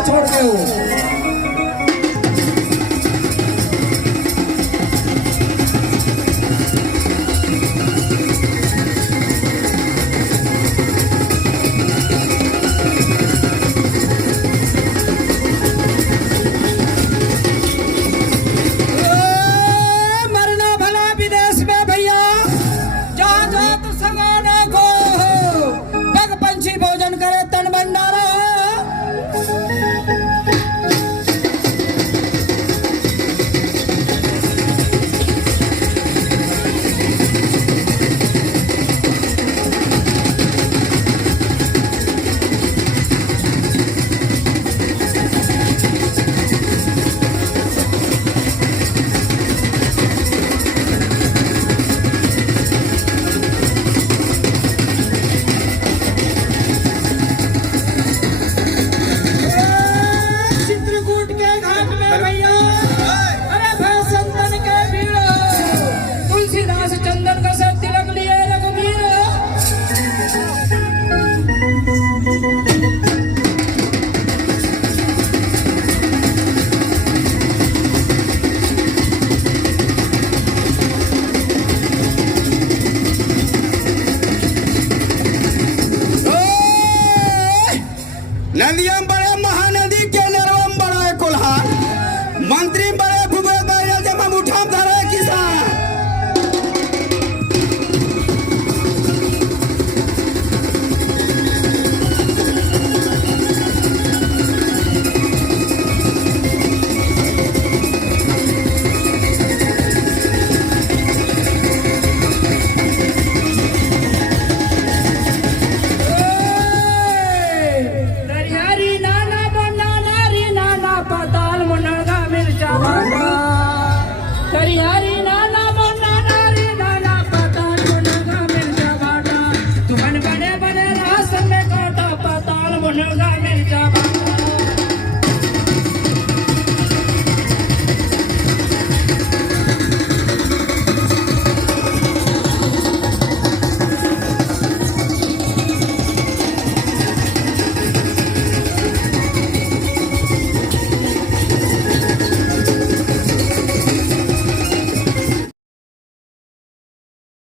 ना छोड़ दो। नदियां बड़े महानदी के नरवम बड़ा कोल्हार मंत्री बड़े भूगोल बड़े जब हम उठाम धरे किसान हरी नाना बोना नारी नाना पताल मुनगा मिर्चा बाटा तुमन बने बने रास्ते में काटा पताल मुनगा मिर्चा बाटा।